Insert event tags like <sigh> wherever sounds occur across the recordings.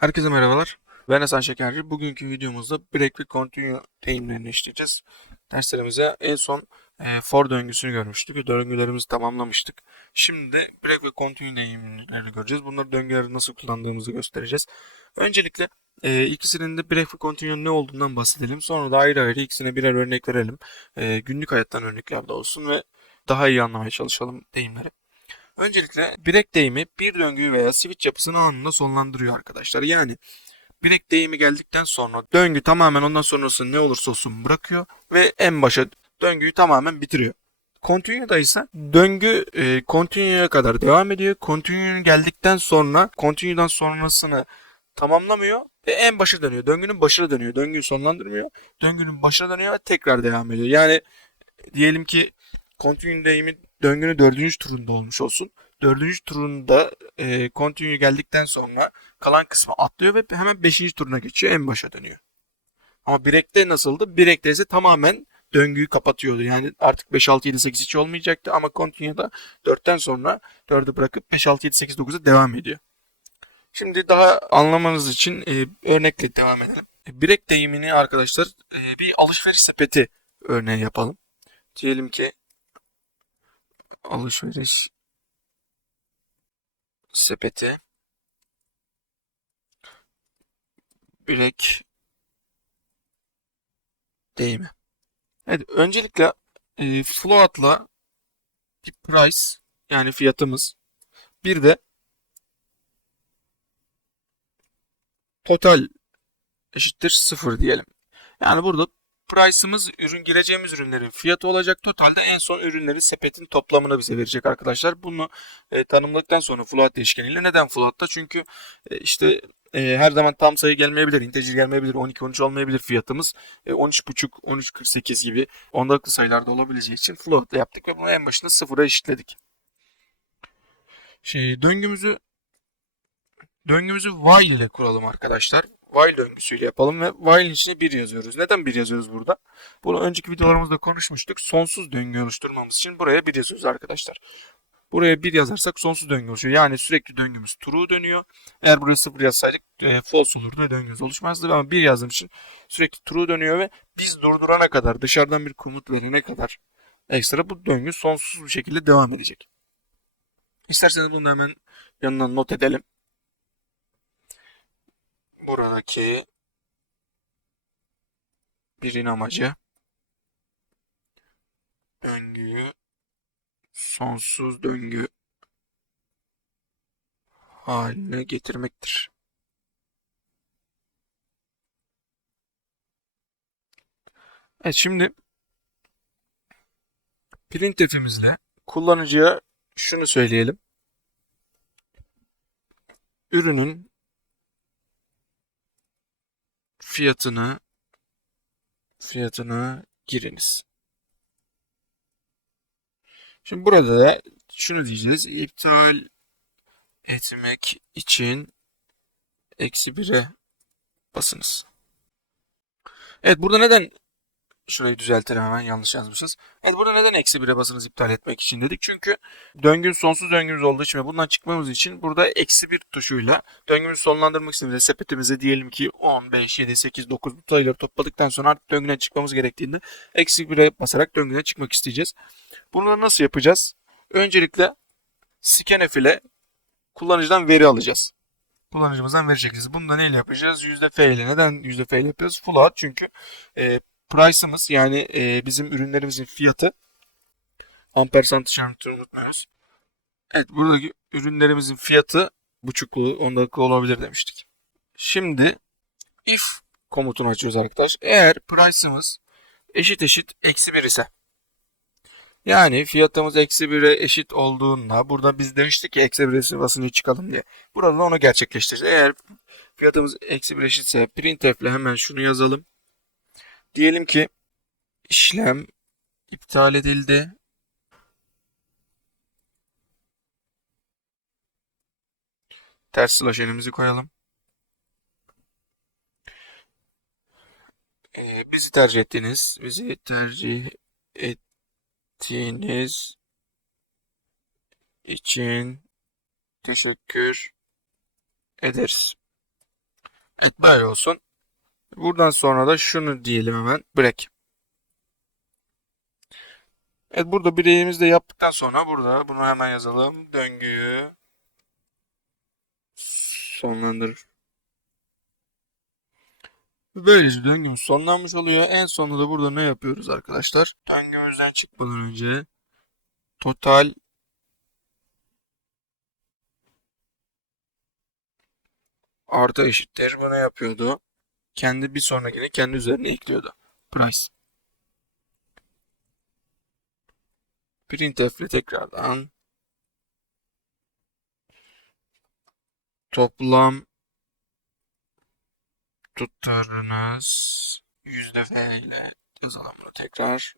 Herkese merhabalar. Ben Hasan Şekerci. Bugünkü videomuzda break ve continue deyimlerini işleyeceğiz. Derslerimize en son e, for döngüsünü görmüştük döngülerimizi tamamlamıştık. Şimdi de break ve continue deyimlerini göreceğiz. Bunları döngüleri nasıl kullandığımızı göstereceğiz. Öncelikle e, ikisinin de break ve continue ne olduğundan bahsedelim. Sonra da ayrı ayrı ikisine birer örnek verelim. E, günlük hayattan örnekler de olsun ve daha iyi anlamaya çalışalım deyimleri. Öncelikle break deyimi bir döngüyü veya switch yapısını anında sonlandırıyor arkadaşlar. Yani break deyimi geldikten sonra döngü tamamen ondan sonrası ne olursa olsun bırakıyor ve en başa döngüyü tamamen bitiriyor. Continue'da ise döngü e, continue'ya kadar devam ediyor. Continue geldikten sonra continue'dan sonrasını tamamlamıyor ve en başa dönüyor. Döngünün başına dönüyor. Döngüyü sonlandırmıyor. Döngünün başına dönüyor ve tekrar devam ediyor. Yani diyelim ki continue deyimi döngünün dördüncü turunda olmuş olsun. Dördüncü turunda e, continue geldikten sonra kalan kısmı atlıyor ve hemen beşinci turuna geçiyor. En başa dönüyor. Ama Break'te nasıldı? Break'te ise tamamen döngüyü kapatıyordu. Yani artık 5, 6, 7, 8 hiç olmayacaktı ama Continue'da 4'ten sonra 4'ü bırakıp 5, 6, 7, 8, 9'a devam ediyor. Şimdi daha anlamanız için e, örnekle devam edelim. E, Break deyimini arkadaşlar e, bir alışveriş sepeti örneği yapalım. Diyelim ki alışveriş sepeti bilek deyimi. Evet, öncelikle e, float'la price yani fiyatımız bir de total eşittir sıfır diyelim. Yani burada price'ımız ürün gireceğimiz ürünlerin fiyatı olacak. Totalde en son ürünlerin sepetin toplamını bize verecek arkadaşlar. Bunu e, tanımladıktan sonra float değişkeniyle neden float'ta? Çünkü e, işte e, her zaman tam sayı gelmeyebilir, integer gelmeyebilir, 12 13 olmayabilir fiyatımız. E, 13.5, 13.48 gibi ondalıklı sayılarda olabileceği için float'la yaptık ve bunu en başında sıfıra eşitledik. Şey, döngümüzü döngümüzü while ile kuralım arkadaşlar while döngüsüyle yapalım ve while'in içine 1 yazıyoruz. Neden 1 yazıyoruz burada? Bunu önceki videolarımızda konuşmuştuk. Sonsuz döngü oluşturmamız için buraya 1 yazıyoruz arkadaşlar. Buraya 1 yazarsak sonsuz döngü oluşuyor. Yani sürekli döngümüz true dönüyor. Eğer buraya 0 yazsaydık e, false olurdu ve döngümüz oluşmazdı. Ama 1 yazdığım için sürekli true dönüyor ve biz durdurana kadar, dışarıdan bir komut verene kadar ekstra bu döngü sonsuz bir şekilde devam edecek. İsterseniz bunu hemen yanına not edelim buradaki birin amacı döngüyü sonsuz döngü haline getirmektir. Evet şimdi printf'imizle kullanıcıya şunu söyleyelim. Ürünün fiyatını fiyatını giriniz. Şimdi burada da şunu diyeceğiz. İptal etmek için eksi 1'e basınız. Evet burada neden Şurayı düzeltelim hemen yanlış yazmışız. Evet burada neden eksi 1'e basınız iptal etmek için dedik. Çünkü döngün sonsuz döngümüz olduğu için ve bundan çıkmamız için burada eksi 1 tuşuyla döngümüzü sonlandırmak istediğimizde sepetimize diyelim ki 10, 5, 7, 8, 9 bu sayıları topladıktan sonra artık döngüden çıkmamız gerektiğinde eksi 1'e basarak döngüden çıkmak isteyeceğiz. Da nasıl yapacağız? Öncelikle scanf ile kullanıcıdan veri alacağız kullanıcımızdan veri çekeceğiz. Bunu da neyle yapacağız? %F ile. Neden %F ile yapıyoruz? Float çünkü e, price'ımız yani e, bizim ürünlerimizin fiyatı ampersand işaretini unutmuyoruz. Evet buradaki ürünlerimizin fiyatı buçuklu, ondalıklı olabilir demiştik. Şimdi if komutunu açıyoruz arkadaş. Eğer price'ımız eşit eşit eksi 1 ise yani fiyatımız eksi 1'e eşit olduğunda burada biz demiştik ki eksi 1'e basını çıkalım diye. Burada da onu gerçekleştireceğiz. Eğer fiyatımız eksi 1 eşitse printf ile hemen şunu yazalım. Diyelim ki işlem iptal edildi. Ters slash elimizi koyalım. Ee, bizi tercih ettiniz. Bizi tercih ettiğiniz için teşekkür ederiz. Evet böyle olsun. Buradan sonra da şunu diyelim hemen. Break. Evet burada bireğimizi de yaptıktan sonra burada bunu hemen yazalım. Döngüyü sonlandır. Böylece döngümüz sonlanmış oluyor. En sonunda da burada ne yapıyoruz arkadaşlar? Döngümüzden çıkmadan önce total artı eşittir. Bu ne yapıyordu? Kendi bir sonrakini kendi üzerine ekliyordu. Price. Printf'le tekrardan toplam tutarınız yüzde f ile yazalım bunu tekrar.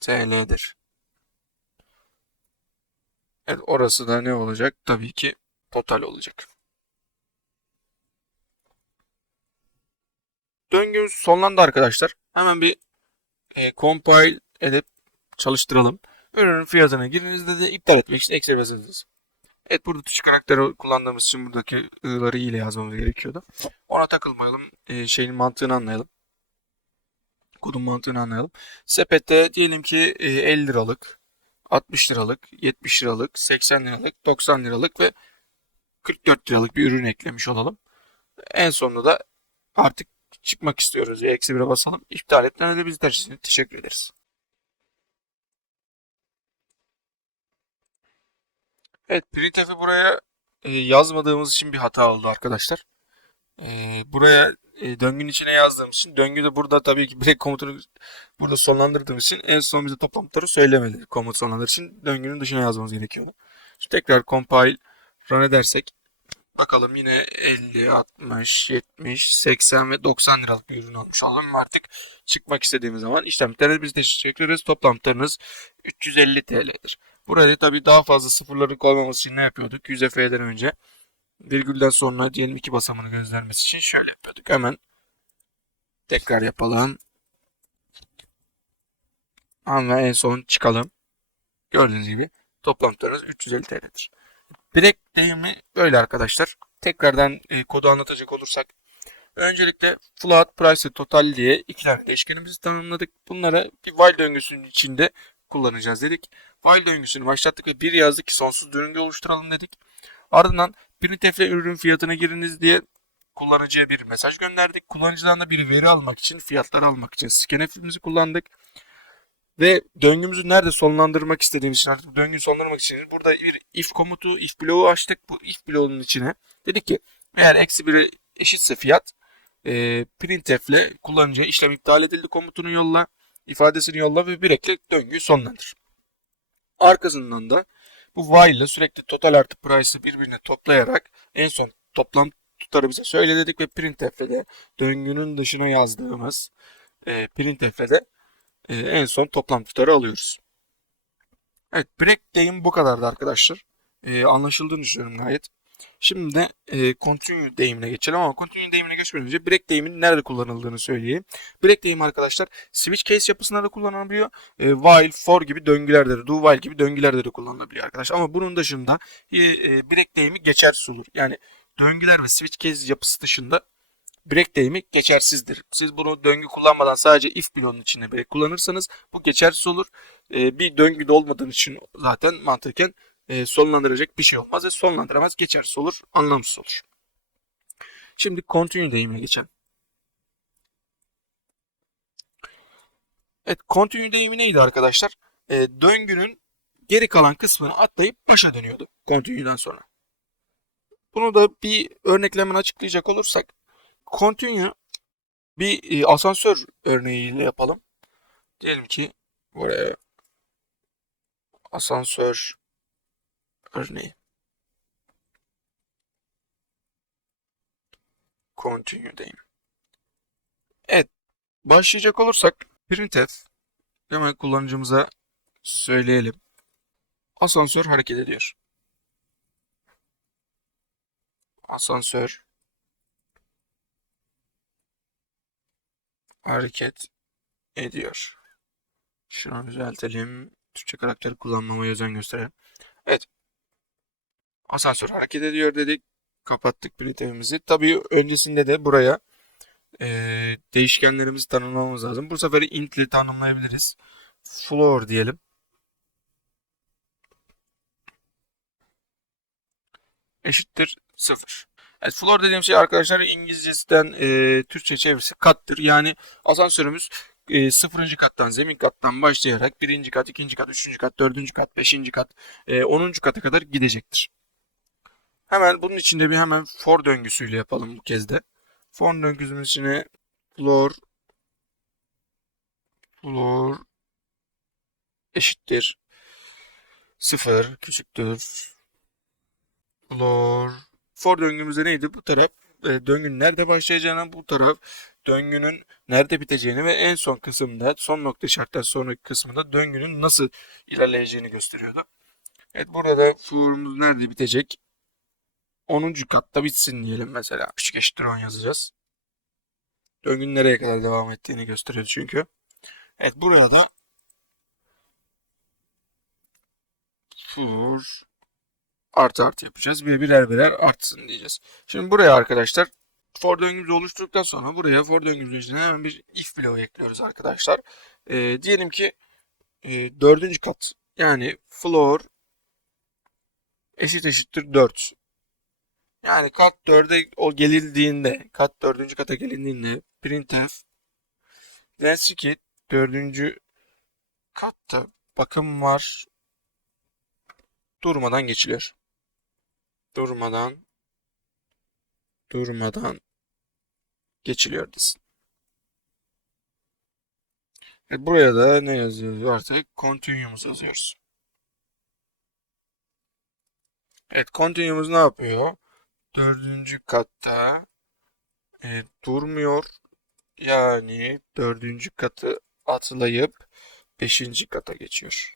TL'dir. Evet orası da ne olacak? Tabii ki total olacak. Döngümüz sonlandı arkadaşlar. Hemen bir e, compile edip çalıştıralım. Ürünün fiyatına girinizde de iptal etmek için eksi basacağız. Evet burada tuşu karakteri kullandığımız için buradaki ı'ları ile yazmamız gerekiyordu. Ona takılmayalım. E, şeyin mantığını anlayalım. Kodun mantığını anlayalım. Sepette diyelim ki e, 50 liralık, 60 liralık, 70 liralık, 80 liralık, 90 liralık ve 44 liralık bir ürün eklemiş olalım. En sonunda da artık çıkmak istiyoruz diye eksi 1'e basalım. İptal etmene de biz tercih teşekkür ederiz. Evet printf'i buraya e, yazmadığımız için bir hata oldu arkadaşlar. E, buraya e, döngünün içine yazdığım için döngü de burada tabii ki <laughs> break komutunu burada sonlandırdığım için en son bize toplamları söylemedi komut sonlandır için döngünün dışına yazmamız gerekiyordu. Şimdi tekrar compile run edersek bakalım yine 50, 60, 70, 80 ve 90 liralık bir ürün almış olalım. Artık çıkmak istediğimiz zaman işlemleriniz biz teşekkür ederiz. Toplamlarınız 350 TL'dir. Burada tabii daha fazla sıfırların koymaması için ne yapıyorduk? 100 F'den önce virgülden sonra diyelim iki basamını göstermesi için şöyle yapıyorduk. Hemen tekrar yapalım. Ama en son çıkalım. Gördüğünüz gibi toplam tutarınız 350 TL'dir. Direkt deyimi böyle arkadaşlar. Tekrardan e, kodu anlatacak olursak. Öncelikle float price total diye iki tane değişkenimizi tanımladık. Bunları bir while döngüsünün içinde kullanacağız dedik. While döngüsünü başlattık ve bir yazdık ki sonsuz döngü oluşturalım dedik. Ardından printf ile ürün fiyatına giriniz diye kullanıcıya bir mesaj gönderdik. Kullanıcıdan da bir veri almak için, fiyatları almak için scanf'imizi kullandık. Ve döngümüzü nerede sonlandırmak istediğimiz için artık döngüyü sonlandırmak için burada bir if komutu, if bloğu açtık. Bu if bloğunun içine dedik ki eğer eksi 1'e eşitse fiyat e, printf ile kullanıcıya işlem iptal edildi komutunu yolla, ifadesini yolla ve bir ekle döngüyü sonlandır. Arkasından da bu while ile sürekli total artı price'ı birbirine toplayarak en son toplam tutarı bize söyle dedik ve printf'de de döngünün dışına yazdığımız e, printf'de de e, en son toplam tutarı alıyoruz. Evet break deyim bu kadardı arkadaşlar. E, anlaşıldığını düşünüyorum gayet. Şimdi de e, continue deyimine geçelim ama continue deyimine geçmeden önce break deyimin nerede kullanıldığını söyleyeyim. Break deyim arkadaşlar switch case yapısında da kullanılabiliyor. E, while, for gibi döngülerde de, do while gibi döngülerde de kullanılabiliyor arkadaşlar. Ama bunun dışında e, e, break deyimi geçersiz olur. Yani döngüler ve switch case yapısı dışında break deyimi geçersizdir. Siz bunu döngü kullanmadan sadece if bloğunun içinde break kullanırsanız bu geçersiz olur. E, bir döngüde olmadığın için zaten mantıken e, sonlandıracak bir şey olmaz ve sonlandıramaz geçersiz olur, anlamsız olur. Şimdi continue deyimine geçelim. Evet, continue deyimi neydi arkadaşlar? E, döngünün geri kalan kısmını atlayıp başa dönüyordu continue'dan sonra. Bunu da bir örneklemen açıklayacak olursak continue bir e, asansör örneğiyle yapalım. Diyelim ki buraya asansör örneği. Continue'dayım. Evet. Başlayacak olursak printf hemen kullanıcımıza söyleyelim. Asansör hareket ediyor. Asansör hareket ediyor. Şunu düzeltelim. Türkçe karakteri kullanmamaya özen gösterelim. Evet. Asansör hareket ediyor dedik. Kapattık printf'imizi. Tabii öncesinde de buraya e, değişkenlerimizi tanımlamamız lazım. Bu sefer int ile tanımlayabiliriz. Floor diyelim. Eşittir 0. Evet, floor dediğim şey arkadaşlar İngilizcesinden e, Türkçe çevirisi kattır. Yani asansörümüz e, sıfırıncı kattan, zemin kattan başlayarak birinci kat, ikinci kat, üçüncü kat, dördüncü kat, beşinci kat, e, onuncu kata kadar gidecektir. Hemen bunun içinde bir hemen for döngüsüyle yapalım bu kez de. For döngüsümüzün içine floor floor eşittir 0 küçüktür floor for döngümüzde neydi? Bu taraf e, döngünün nerede başlayacağını, bu taraf döngünün nerede biteceğini ve en son kısımda son nokta işaretten sonraki kısmında döngünün nasıl ilerleyeceğini gösteriyordu. Evet burada for'umuz nerede bitecek? 10. katta bitsin diyelim mesela. Küçük eşittir 10 yazacağız. Döngünün nereye kadar devam ettiğini gösteriyor çünkü. Evet burada da for artı artı yapacağız ve birer birer artsın diyeceğiz. Şimdi buraya arkadaşlar for döngümüzü oluşturduktan sonra buraya for döngümüzün içine hemen bir if bloğu ekliyoruz arkadaşlar. Ee, diyelim ki e, dördüncü kat yani floor eşit eşittir 4. Yani kat 4'e o gelildiğinde, kat 4. kata gelindiğinde printf densi ki 4. katta bakım var durmadan geçiliyor. Durmadan durmadan geçiliyor desin. E buraya da ne yazıyoruz artık? Continuous yazıyoruz. Evet, continuous ne yapıyor? Dördüncü katta e, durmuyor. Yani dördüncü katı atlayıp beşinci kata geçiyor.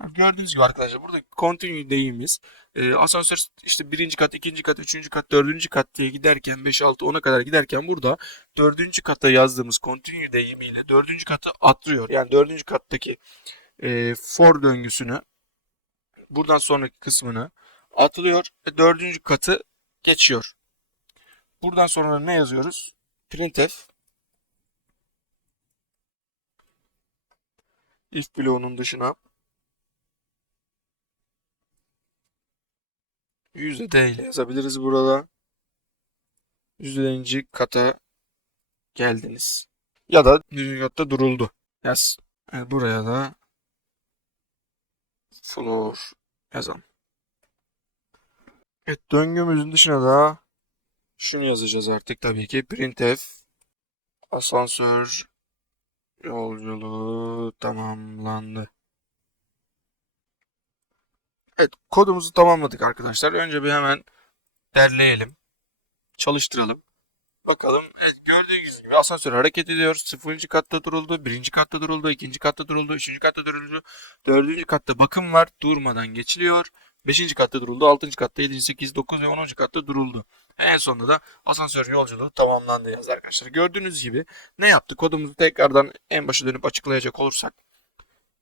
Gördüğünüz gibi arkadaşlar burada continue deyimiz e, asansör işte birinci kat, ikinci kat, üçüncü kat, dördüncü kat diye giderken 5, 6, 10'a kadar giderken burada dördüncü kata yazdığımız continue deyimiyle dördüncü katı atlıyor. Yani dördüncü kattaki e, for döngüsünü buradan sonraki kısmını atlıyor ve dördüncü katı geçiyor. Buradan sonra ne yazıyoruz? Printf if bloğunun dışına %D ile yazabiliriz burada. Yüzdeninci kata geldiniz. Ya da yüzüncü katta duruldu. Yaz. Yani buraya da floor yazalım. Evet döngümüzün dışına da şunu yazacağız artık tabii ki. Printf asansör yolculuğu tamamlandı. Evet kodumuzu tamamladık arkadaşlar. Önce bir hemen derleyelim. Çalıştıralım. Bakalım. Evet gördüğünüz gibi asansör hareket ediyor. Sıfırıncı katta duruldu. Birinci katta duruldu. ikinci katta duruldu. Üçüncü katta duruldu. Dördüncü katta bakım var. Durmadan geçiliyor. Beşinci katta duruldu. Altıncı katta, yedinci, sekiz, dokuz ve onuncu katta duruldu. En sonunda da asansör yolculuğu tamamlandı yazdı arkadaşlar. Gördüğünüz gibi ne yaptık? Kodumuzu tekrardan en başa dönüp açıklayacak olursak.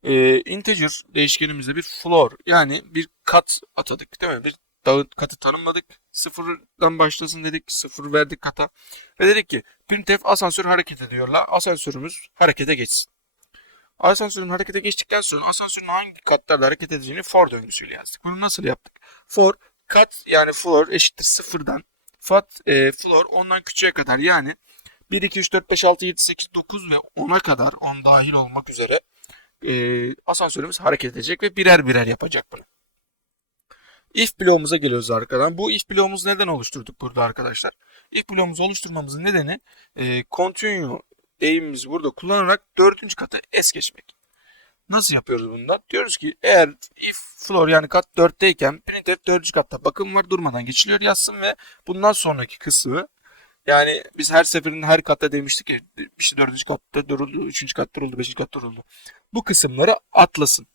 Ee, integer değişkenimizde bir floor yani bir kat atadık değil mi? Bir dağıt katı tanımladık. Sıfırdan başlasın dedik. Sıfır verdik kata. Ve dedik ki printf asansör hareket ediyorlar. Asansörümüz harekete geçsin. Asansörün harekete geçtikten sonra asansörün hangi katlarda hareket edeceğini for döngüsüyle yazdık. Bunu nasıl yaptık? For kat yani floor eşittir sıfırdan fat e, floor ondan küçüğe kadar yani 1, 2, 3, 4, 5, 6, 7, 8, 9 ve 10'a kadar 10 dahil olmak üzere e, asansörümüz hareket edecek ve birer birer yapacak bunu. If bloğumuza geliyoruz arkadan. Bu if bloğumuzu neden oluşturduk burada arkadaşlar? If bloğumuzu oluşturmamızın nedeni e, continue deyimimizi burada kullanarak dördüncü kata es geçmek. Nasıl yapıyoruz bunu da? Diyoruz ki eğer if floor yani kat 4'teyken printf 4. katta bakım var durmadan geçiliyor yazsın ve bundan sonraki kısmı yani biz her seferinde her katta demiştik ki işte 4. katta duruldu, 3. katta duruldu, 5. katta duruldu. Bu kısımları atlasın.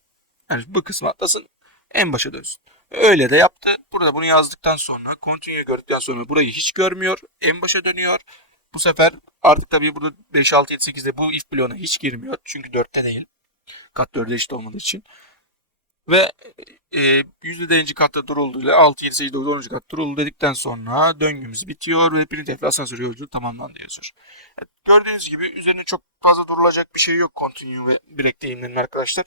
Yani bu kısmı atlasın en başa dönsün. Öyle de yaptı. Burada bunu yazdıktan sonra continue gördükten sonra burayı hiç görmüyor. En başa dönüyor. Bu sefer artık tabii burada 5, 6, 7, 8'de bu if bloğuna hiç girmiyor. Çünkü 4'te değil. Kat 4'e eşit olmadığı için. Ve e, %'inci katta duruldu ile 6, 7, 8, 9, 10. kat duruldu dedikten sonra döngümüz bitiyor ve printf asansör yolculuğu tamamlandı yazıyor. Evet, gördüğünüz gibi üzerine çok fazla durulacak bir şey yok continue ve break deyimlerinin arkadaşlar.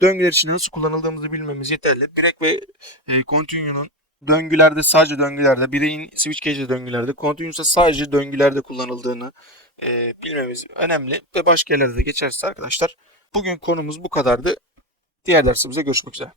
Döngüler için nasıl kullanıldığımızı bilmemiz yeterli. Break ve e, continue'nun döngülerde sadece döngülerde, bireyin switch cage'de döngülerde, continue ise sadece döngülerde kullanıldığını e, bilmemiz önemli ve başka yerlerde de geçerse arkadaşlar. Bugün konumuz bu kadardı. Diğer dersimizde görüşmek üzere.